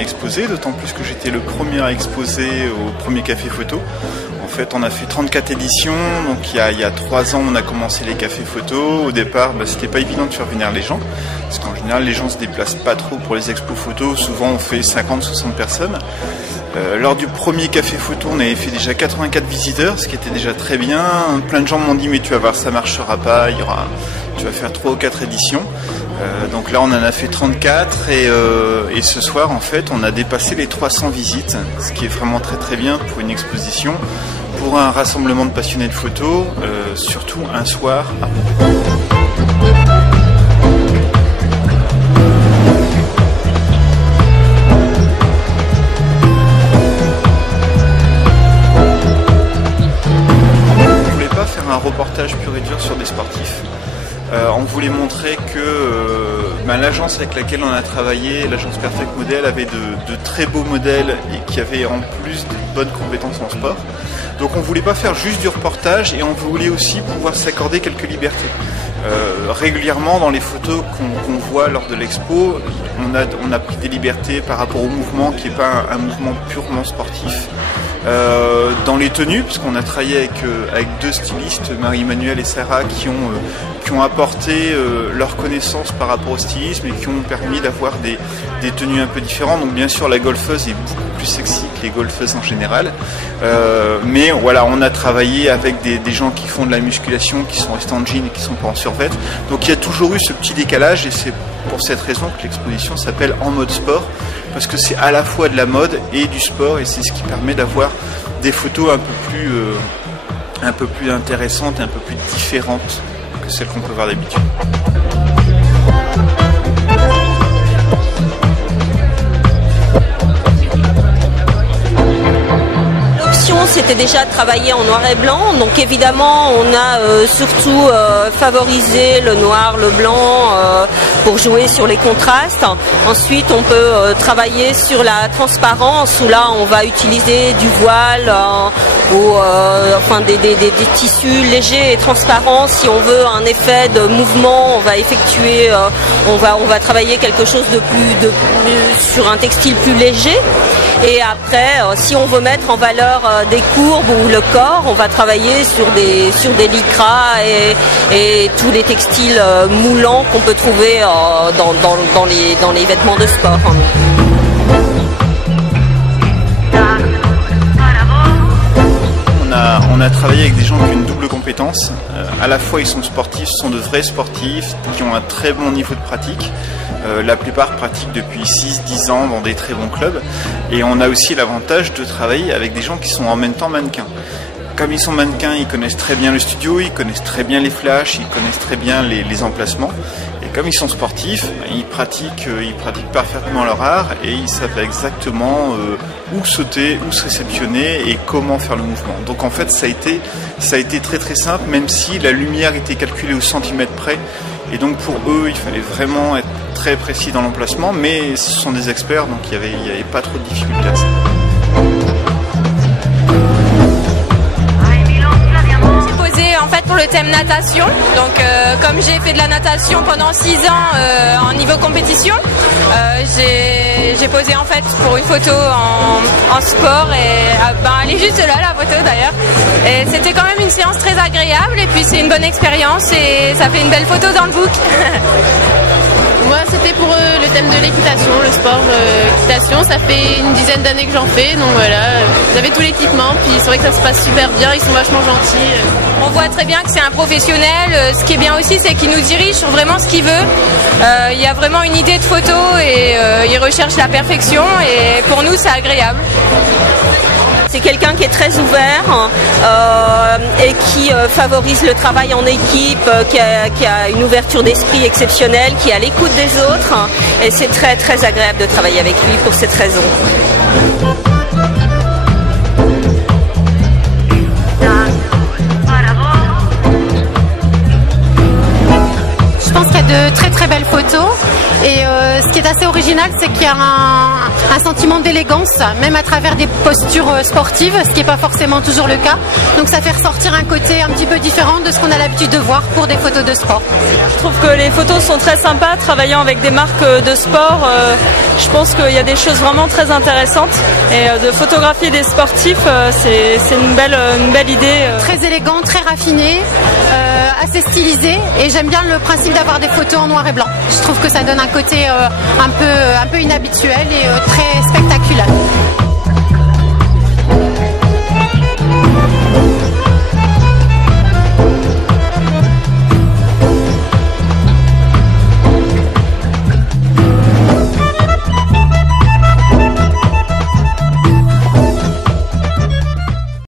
à exposer, d'autant plus que j'étais le premier à exposer au premier café photo. En fait, on a fait 34 éditions, donc il y a 3 ans, on a commencé les cafés photos. Au départ, c'était pas évident de faire venir les gens, parce qu'en général, les gens se déplacent pas trop pour les expos photos. Souvent, on fait 50-60 personnes. Lors du premier café photo, on avait fait déjà 84 visiteurs, ce qui était déjà très bien. Plein de gens m'ont dit, mais tu vas voir, ça marchera pas, tu vas faire 3 ou 4 éditions. Donc là, on en a fait 34 et ce soir, en fait, on a dépassé les 300 visites, ce qui est vraiment très très bien pour une exposition, pour un rassemblement de passionnés de photos, surtout un soir à Rouen. Un reportage pur et dur sur des sportifs. On voulait montrer que l'agence avec laquelle on a travaillé, l'agence Perfect Model, avait de très beaux modèles et qui avait en plus de bonnes compétences en sport. Donc on voulait pas faire juste du reportage et on voulait aussi pouvoir s'accorder quelques libertés. Régulièrement dans les photos qu'on voit lors de l'expo, on a pris des libertés par rapport au mouvement qui n'est pas un mouvement purement sportif. Dans les tenues, puisqu'on a travaillé avec 2 stylistes, Marie-Emmanuelle et Sarah, qui ont apporté leurs connaissances par rapport au stylisme et qui ont permis d'avoir des tenues un peu différentes. Donc bien sûr, la golfeuse est beaucoup plus sexy que les golfeuses en général, mais voilà, on a travaillé avec des gens qui font de la musculation, qui sont restés en jean et qui sont pas en survêt. Donc il y a toujours eu ce petit décalage et c'est pour cette raison que l'exposition s'appelle En mode sport, parce que c'est à la fois de la mode et du sport et c'est ce qui permet d'avoir des photos un peu plus intéressantes et un peu plus différentes que celles qu'on peut voir d'habitude. C'était déjà de travailler en noir et blanc, donc évidemment on a surtout favorisé le noir, le blanc pour jouer sur les contrastes. Ensuite on peut travailler sur la transparence où là on va utiliser du voile ou enfin des tissus légers et transparents. Si on veut un effet de mouvement, on va effectuer, on va travailler quelque chose de plus sur un textile plus léger. Et après, si on veut mettre en valeur des courbes ou le corps, on va travailler sur des lycras et tous les textiles moulants qu'on peut trouver dans les vêtements de sport. On a travaillé avec des gens qui ont une double compétence. À la fois ils sont sportifs, ce sont de vrais sportifs qui ont un très bon niveau de pratique. La plupart pratiquent depuis 6-10 ans dans des très bons clubs. Et on a aussi l'avantage de travailler avec des gens qui sont en même temps mannequins. Comme ils sont mannequins, ils connaissent très bien le studio, ils connaissent très bien les flashs, ils connaissent très bien les emplacements. Et comme ils sont sportifs, ils pratiquent parfaitement leur art et ils savent exactement où sauter, où se réceptionner et comment faire le mouvement. Donc en fait, ça a été très très simple, même si la lumière était calculée au centimètre près. Et donc pour eux, il fallait vraiment être très précis dans l'emplacement, mais ce sont des experts, donc il y avait pas trop de difficultés à ça. En fait pour le thème natation, donc comme j'ai fait de la natation pendant 6 ans en niveau compétition, j'ai posé en fait pour une photo en sport et elle est juste là la photo d'ailleurs, et c'était quand même une séance très agréable et puis c'est une bonne expérience et ça fait une belle photo dans le book. Moi c'était pour le thème de l'équitation, le sport équitation, ça fait une dizaine d'années que j'en fais, donc voilà, j'avais tout l'équipement, puis c'est vrai que ça se passe super bien, ils sont vachement gentils. On voit très bien que c'est un professionnel, ce qui est bien aussi c'est qu'il nous dirige sur vraiment ce qu'il veut, il y a vraiment une idée de photo et il recherche la perfection et pour nous c'est agréable. C'est quelqu'un qui est très ouvert et qui favorise le travail en équipe, qui a une ouverture d'esprit exceptionnelle, qui est à l'écoute des autres. Et c'est très très agréable de travailler avec lui pour cette raison. Je pense qu'il y a de très très belles photos. Et ce qui est assez original, c'est qu'il y a un sentiment d'élégance, même à travers des postures sportives, ce qui n'est pas forcément toujours le cas. Donc ça fait ressortir un côté un petit peu différent de ce qu'on a l'habitude de voir pour des photos de sport. Je trouve que les photos sont très sympas, travaillant avec des marques de sport. Je pense qu'il y a des choses vraiment très intéressantes. Et de photographier des sportifs, c'est une belle idée. Très élégant, très raffiné, assez stylisé. Et j'aime bien le principe d'avoir des photos en noir et blanc. Je trouve que ça donne un côté un peu inhabituel et très spectaculaire.